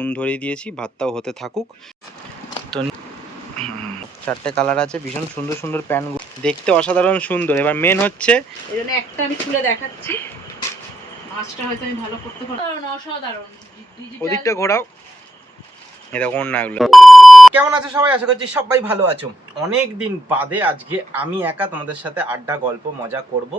উনুন ধরিয়ে দিয়েছি, ভাতটাও হতে থাকুক। তো 4টে কালার আছে, ভীষণ সুন্দর সুন্দর প্যানগুলো, দেখতে অসাধারণ সুন্দর। এবার মেন হচ্ছে এই জন্য একটা আমি খুলে দেখাচ্ছি, মাছটা হয়তো আমি ভালো করতে পারবো। অসাধারণ ওদিকটা ঘোরাও, এ দেখো অন্যগুলো। কেমন আছো সবাই? আশা করছি সবাই ভালো আছো। অনেক দিন বাদে আজকে আমি একা তোমাদের সাথে আড্ডা গল্প মজা করব।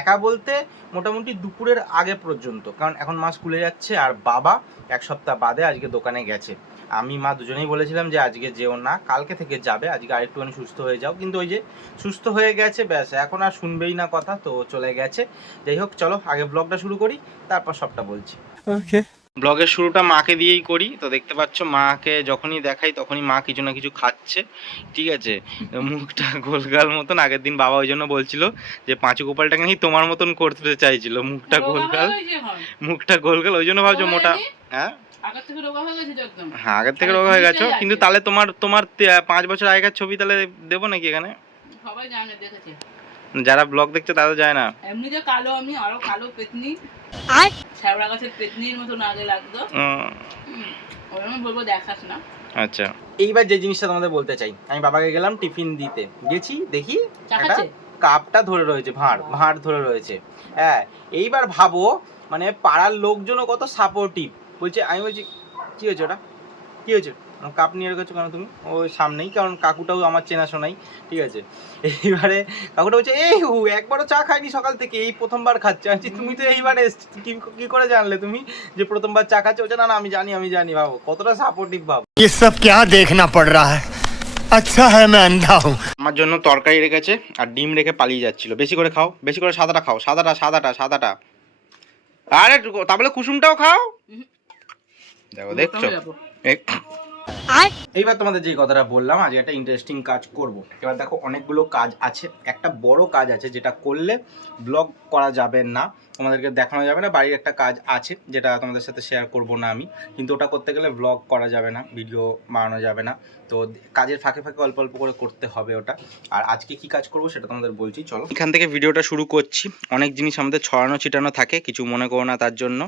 একা বলতে মোটামুটি দুপুরের আগে পর্যন্ত, কারণ এখন মা স্কুলে যাচ্ছে আর বাবা 1 সপ্তাহ বাদে আজকে দোকানে গেছে। আমি মা দুজনেই বলেছিলাম যে আজকে যেও না, কালকে থেকে যাবে, আজকে আরেকটুখানি সুস্থ হয়ে যাও। কিন্তু ওই যে সুস্থ হয়ে গেছে, ব্যাস এখন আর শুনবেই না কথা, তো চলে গেছে। যাই হোক, চলো আগে ব্লগটা শুরু করি, তারপর সবটা বলছি। ওকে, ব্লগের শুরুটা মাকে দিয়েই করি। তো দেখতে পাচ্ছ মাকে যখনই দেখাই তখনই মা কিছু না কিছু খাচ্ছে, ঠিক আছে। মুখটা গোলগাল মতন, আগের দিন বাবা ওই জন্য বলছিল যে পাঁচু গোপালটাকে নাকি তোমার মতন করতে চাইছিল, মুখটা গোলগাল, মুখটা গোলগাল, ওই জন্য ভাবছো মোটা। হ্যাঁ, আগের থেকে রোগা হয়ে গেছো, কিন্তু তাহলে তোমার তোমার 5 বছর আগেকার ছবি তাহলে দেবো নাকি এখানে? সবাই জানে, দেখেছে যারা ব্লগ দেখছে তারা যায় না। এমনিতে কালো, আমি আরো কালো পেতনি, আর শ্যাওড়া গাছের পেতনির মতন আগে লাগতো। ওই আমি বলবো দেখাস না। আচ্ছা, এইবার যে জিনিসটা তোমাদের বলতে চাই, আমি বাবাকে গেলাম টিফিন দিতে, গেছি দেখি কাপটা ধরে রয়েছে, ভাঁড় ধরে রয়েছে। হ্যাঁ, এইবার ভাবো মানে পাড়ার লোকজনও কত সাপোর্টিভ। বলছে, আমি বলছি কি হয়েছে, ওটা কি হয়েছে, কাপ নিয়ে রেখেছো কেন তুমি? ওই সামনেই, কারণ কাকুটাও আমার চেনাশোনাই, ঠিক আছে। এইবারে কাকুটা বলছে, এই একবারও চা খাইনি সকাল থেকে, এই প্রথমবার খাচ্ছে। আমি তুমি তো এইবারে এসছো, কি করে জানলে তুমি যে প্রথমবার চা খাচ্ছে? বলছে, না না আমি জানি। ভাবো কতটা সাপোর্টিভ, ভাবো। ये सब क्या देखना पड़ रहा है, अच्छा है मैं अंधा हूँ। আমার জন্য তরকারি রেখেছে আর ডিম রেখে পালিয়ে যাচ্ছিল। বেশি করে খাও, বেশি করে সাদাটা খাও, সাদাটা। আরে তাহলে কুসুমটাও খাও। দেখো, দেখছো। এইবার তোমাদের যে কথাটা বললাম, আজকে একটা ইন্টারেস্টিং কাজ করব। এবার দেখো, অনেকগুলো কাজ আছে, একটা বড় কাজ আছে যেটা করলে ব্লগ করা যাবে না, তোমাদেরকে দেখানো যাবে না। বাড়ির একটা কাজ আছে যেটা তোমাদের সাথে শেয়ার করব না আমি, কিন্তু ওটা করতে গেলে ব্লগ করা যাবে না, ভিডিও বানানো যাবে না। তো কাজের ফাঁকে ফাঁকে অল্প অল্প করে করতে হবে ওটা। আর আজকে কি কাজ করব সেটা তোমাদের বলছি, চলো। এখান থেকে ভিডিওটা শুরু করছি। অনেক জিনিস আমাদের ছড়ানো ছিটানো থাকে, কিছু মনে করো না তার জন্য।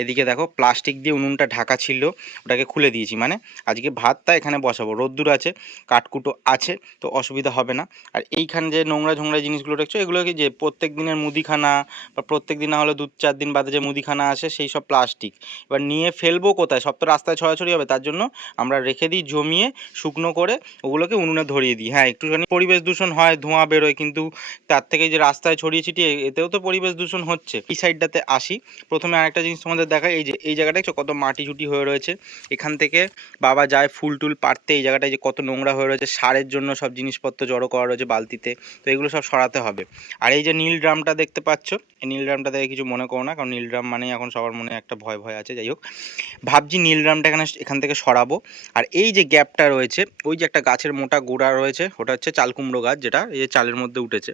এদিকে দেখো, প্লাস্টিক দিয়ে উনুনটা ঢাকা ছিল, ওটাকে খুলে দিয়েছি। মানে আজকে ভাতটা এখানে বসাবো, রোদ্দুর আছে, কাঠকুটো আছে, তো অসুবিধা হবে না। আর এইখানে যে নোংরা ঝোংরা জিনিসগুলো দেখছো, এগুলো কি যে প্রত্যেক দিনের মুদিখানা বা প্রত্যেক দিন না হলে 2-4 দিন বাদে যে মুদিখানা আসে, সেই সব প্লাস্টিক। এবার নিয়ে ফেলবো কোথায়? সব তো রাস্তায় ছড়াছড়ি হবে, তার জন্য আমরা রেখে দিই জমিয়ে, শুকনো করে ওগুলোকে উনুনে ধরিয়ে দিই। হ্যাঁ, একটুখানি পরিবেশ দূষণ হয়, ধোঁয়া বেরোয়, কিন্তু তার থেকে যে রাস্তায় ছড়িয়ে ছিটিয়ে, এতেও তো পরিবেশ দূষণ হচ্ছে। এই সাইডটাতে আসি, প্রথমে আরেকটা জিনিস তোমাদের দেখাই। এই যে এই জায়গাটা কত মাটি ঝুটি হয়ে রয়েছে, এখান থেকে বাবা যায় ফুল টুল পাড়তে। এই জায়গাটায় যে কত নোংরা হয়ে রয়েছে, সারের জন্য সব জিনিসপত্র জড়ো করা রয়েছে বালতিতে, তো এগুলো সব সরাতে হবে। আর এই যে নীল ড্রামটা দেখতে পাচ্ছ, এই নীল ড্রামটা দেখে কিছু মনে করো না, কারণ নীল ড্রাম মানে এখন সবার মনে একটা ভয় আছে। যাই হোক, ভাবছি নীল ড্রামটা এখান থেকে সরাবো। আর এই যে গ্যাপটা রয়েছে, ওই যে একটা গাছের মোটা গোড়া রয়েছে, ওটা হচ্ছে চাল কুমড়ো গাছ, যেটা এই যে চালের মধ্যে উঠেছে।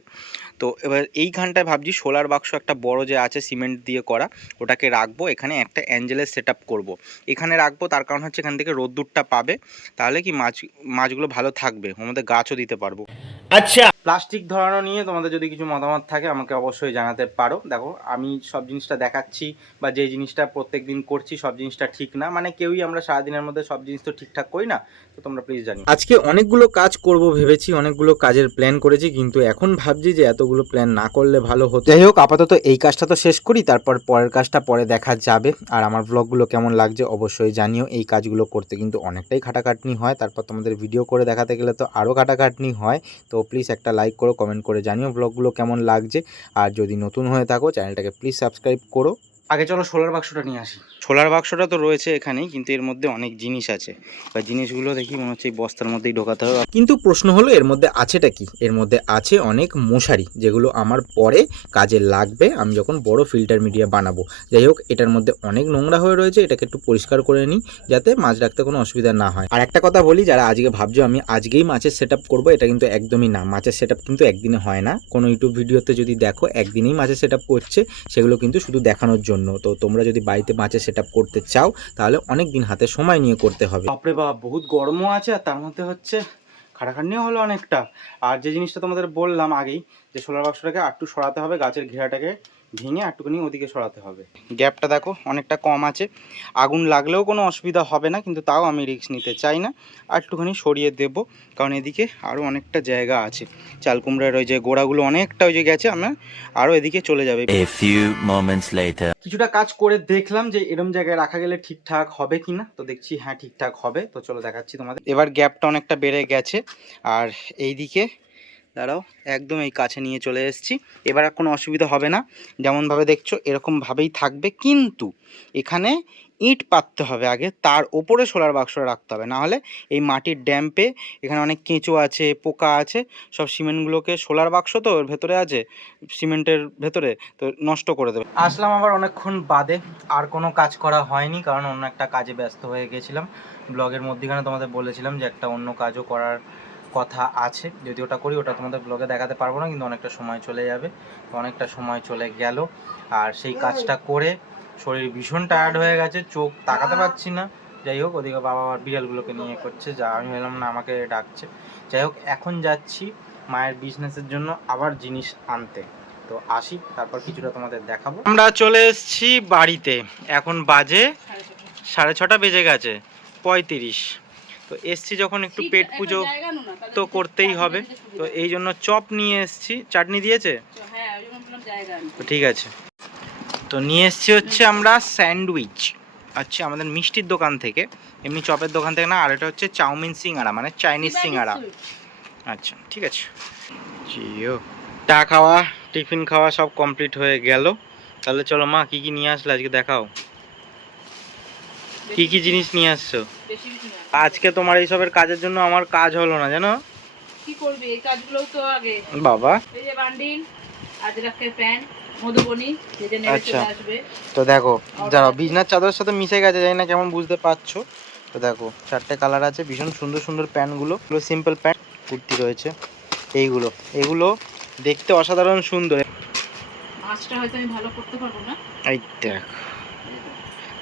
তো এবার এইখানটায় ভাবছি সোলার বাক্স একটা বড় যে আছে সিমেন্ট দিয়ে করা, ওটাকে রাখবো। এখানে একটা অ্যাঞ্জেলের সেট আপ করবো, এখানে রাখবো। তার কারণ হচ্ছে এখান থেকে রোদ্দুরটা পাবে, তাহলে কি মাছগুলো ভালো থাকবে, আমাদের গাছও দিতে পারবো। আচ্ছা, প্লাস্টিক ধরানো নিয়ে তোমাদের যদি কিছু মতামত থাকে আমাকে অবশ্যই জানাতে পারো। দেখো, আমি সব জিনিসটা দেখাচ্ছি বা যে জিনিসটা প্রত্যেক দিন করছি, সব জিনিসটা ঠিক না, মানে কেউই আমরা সারাদিনের মধ্যে সব জিনিস তো ঠিকঠাক করি না, তো তোমরা প্লিজ জানি। আজকে অনেকগুলো কাজ করব ভেবেছি, অনেকগুলো কাজের প্ল্যান করেছি, কিন্তু এখন ভাবছি যে এতগুলো প্ল্যান না করলে ভালো হতো। যাই হোক, আপাতত এই কাজটা তো শেষ করি, তারপর পরের কাজটা পরে দেখা যাবে। আর আমার ব্লগগুলো কেমন লাগছে অবশ্যই জানিও। এই কাজগুলো করতে কিন্তু অনেকটাই খাটাখাটনি হয়, তারপর তোমাদের ভিডিও করে দেখাতে গেলে তো আরও খাটাখাটনি হয়। তো প্লিজ একটা লাইক করো, কমেন্ট করে জানিও ব্লগগুলো কেমন লাগছে। আর যদি নতুন হয়ে থাকো চ্যানেলটাকে প্লিজ সাবস্ক্রাইব করো। আগে চলো সোলার বাক্সটা নিয়ে আসি। সোলার বাক্সটা তো রয়েছে এখানেই, কিন্তু এর মধ্যে অনেক জিনিস আছে, বা জিনিসগুলো দেখি মনে হচ্ছে এই বস্তার মধ্যেই ঢোকাতে হবে। কিন্তু প্রশ্ন হলো, এর মধ্যে আছেটা কি? এর মধ্যে আছে অনেক মশারি, যেগুলো আমার পরে কাজে লাগবে আমি যখন বড় ফিল্টার মিডিয়া বানাবো। যাই হোক, এটার মধ্যে অনেক নোংরা হয়ে রয়েছে, এটাকে একটু পরিষ্কার করে নিই যাতে মাছ রাখতে কোনো অসুবিধা না হয়। আর একটা কথা বলি, যারা আজকে ভাবছো আমি আজকেই মাছের সেট আপ করবো, এটা কিন্তু একদমই না। মাছের সেট আপ কিন্তু একদিনে হয় না। কোনো ইউটিউব ভিডিওতে যদি দেখো একদিনেই মাছের সেট আপ করছে, সেগুলো কিন্তু শুধু দেখানোর জন্য। তো তোমরা যদি বাড়িতে মাছের সেট আপ করতে চাও তাহলে অনেক দিন হাতে সময় নিয়ে করতে হবে। বাপরে বাপ, বহুত গরমও আছে, আর তার মধ্যে হচ্ছে খাটাখাটনিও হলো অনেকটা। আর যে জিনিসটা তোমাদের বললাম আগেই, যে সোলার বাক্সটাকে একটু সরাতে হবে, গাছের ঘেরাটাকে ভেঙে একটুখানি ওদিকে সরাতে হবে। গ্যাপটা দেখো অনেকটা কম আছে, আগুন লাগলেও কোনো অসুবিধা হবে না, কিন্তু তাও আমি রিস্ক নিতে চাই না, আর একটুখানি সরিয়ে দেব, কারণ এদিকে আরও অনেকটা জায়গা আছে। চাল কুমড়ার ওই যে গোড়াগুলো অনেকটা ওই যে গেছে, আমরা আরও এদিকে চলে যাবে। A few moments later. কিছুটা কাজ করে দেখলাম যে এরম জায়গায় রাখা গেলে ঠিকঠাক হবে কিনা, তো দেখছি হ্যাঁ ঠিকঠাক হবে। তো চলো দেখাচ্ছি তোমাদের। এবার গ্যাপটা অনেকটা বেড়ে গেছে, আর এইদিকে দাঁড়াও একদম এই কাছে নিয়ে চলে এসেছি। এবার আর কোনো অসুবিধা হবে না, যেমনভাবে দেখছো এরকমভাবেই থাকবে, কিন্তু এখানে ইট পাততে হবে আগে, তার ওপরে সোলার বাক্সটা রাখতে হবে, নাহলে এই মাটির ড্যাম্পে এখানে অনেক কেঁচো আছে, পোকা আছে, সব সিমেন্টগুলোকে, সোলার বাক্স তো ওর ভেতরে আছে সিমেন্টের ভেতরে, তো নষ্ট করে দেবে। আসলাম আবার অনেকক্ষণ বাদে, আর কোনো কাজ করা হয়নি, কারণ অন্য একটা কাজে ব্যস্ত হয়ে গেছিলাম। ব্লগের মধ্যেখানে তোমাদের বলেছিলাম যে একটা অন্য কাজও করার কথা আছে, যদি ওটা করি ওটা তোমাদের ব্লগে দেখাতে পারবো না, কিন্তু অনেকটা সময় চলে যাবে। তো অনেকটা সময় চলে গেল, আর সেই কাজটা করে শরীর ভীষণ টায়ার্ড হয়ে গেছে, চোখ তাকাতে পারছি না। যাই হোক, ওদিকে বাবা আবার বিড়ালগুলোকে নিয়ে করছে, যা আমি বললাম না আমাকে ডাকছে। যাই হোক, এখন যাচ্ছি মায়ের বিজনেসের জন্য আবার জিনিস আনতে, তো আসি, তারপর কিছুটা তোমাদের দেখাবো। আমরা চলে এসেছি বাড়িতে, এখন বাজে 6:30 বেজে গেছে 35। তো এসছি যখন একটু পেট পুজো তো করতেই হবে, তো এই জন্য চপ নিয়ে এসছি। চাটনি দিয়েছে তো ঠিক আছে। তো নিয়ে এসছি হচ্ছে আমরা স্যান্ডউইচ, আচ্ছা আমাদের মিষ্টির দোকান থেকে, এমনি চপের দোকান থেকে না। আর এটা হচ্ছে চাউমিন সিঙ্গারা, মানে চাইনিজ সিঙ্গারা। আচ্ছা ঠিক আছে, জিও। চা খাওয়া, টিফিন খাওয়া সব কমপ্লিট হয়ে গেল। তাহলে চলো মা, কি কি নিয়ে আসলে আজকে দেখাও, কি কি জিনিস নিয়ে আসছো আজকে? তোমার এইসবের কাজের জন্য আমার কাজ হলো না, জানো। কি করবে এই কাজগুলো তো আগে বাবা। এই যে বান্ডিল, আজরাকের প্যান্ট, মধুবনী, যেটা নেবে আচ্ছা। চলে আসবে। তো দেখো যারা বিজনেস চাদরের সাথে মিশে গেছে, জানি না কেমন বুঝতে পারছো। তো দেখো 4টে কালার আছে, ভীষণ সুন্দর সুন্দর প্যান্টগুলো, সিম্পল প্যান্ট, কুর্তি রয়েছে, এগুলো দেখতে অসাধারণ সুন্দর। মাছটা হয়তো আমি ভালো করতে পারবো না। এই দেখ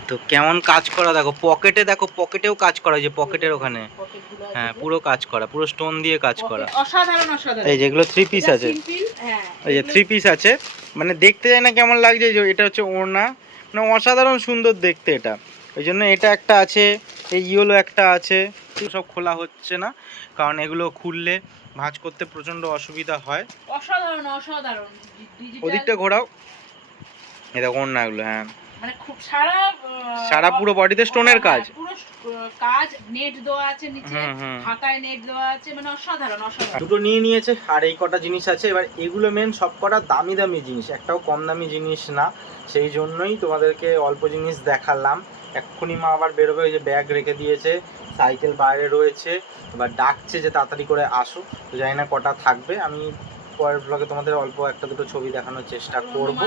তো কেমন কাজ করা, দেখো পকেটে, দেখো পকেটেও কাজ করা, যে পকেটের ওখানে, পকেটগুলো আছে, হ্যাঁ পুরো কাজ করা, পুরো স্টোন দিয়ে কাজ করা। অসাধারণ অসাধারণ। এই যেগুলো 3 পিস এটা আছে, simple, হ্যাঁ এই যে 3 পিস আছে, মানে দেখতে যায় না কেমন লাগছে, যে এটা হচ্ছে ওড়না, মানে অসাধারণ সুন্দর দেখতে এটা। ওই জন্য এটা একটা আছে, এই ইয়েলো একটা আছে, সব খোলা হচ্ছে না, কারণ এগুলো খুললে ভাঁজ করতে প্রচণ্ড অসুবিধা হয়। অসাধারণ অসাধারণ ওদিকটা ঘোরাও, এই দেখো ওড়না এগুলো, হ্যাঁ মানে খুব সারা পুরো বডিতে স্টোনের কাজ, পুরো কাজ, নেট দেওয়া আছে নিচে, হুম হুম। হাতায় নেট দেওয়া আছে, মানে অসাধারণ অসাধারণ। দুটো নিয়ে নিয়েছে, আর এই কটা জিনিস আছে। এবার এগুলো মেন সব কটা দামি দামি জিনিস, একটাও কম দামি জিনিস না, সেই জন্যই তোমাদেরকে অল্প জিনিস দেখালাম। এক্ষুনি মা আবার বেরোবে, ওই যে ব্যাগ রেখে দিয়েছে, সাইকেল বাইরে রয়েছে, এবার ডাকছে যে তাড়াতাড়ি করে আসো। তো জানি না কটা থাকবে, আমি পরের ব্লগে তোমাদের অল্প একটা দুটো ছবি দেখানোর চেষ্টা করবো।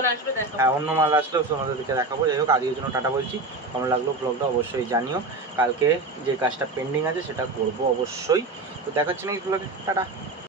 হ্যাঁ অন্য মাল আসলেও তোমাদেরকে দেখাবো। যাই হোক, আজকের জন্য টাটা বলছি। কেমন লাগলো ব্লগটা অবশ্যই জানিও, কালকে যে কাজটা পেন্ডিং আছে সেটা করবো অবশ্যই। তো দেখাচ্ছি নাকি ব্লগে, টাটা।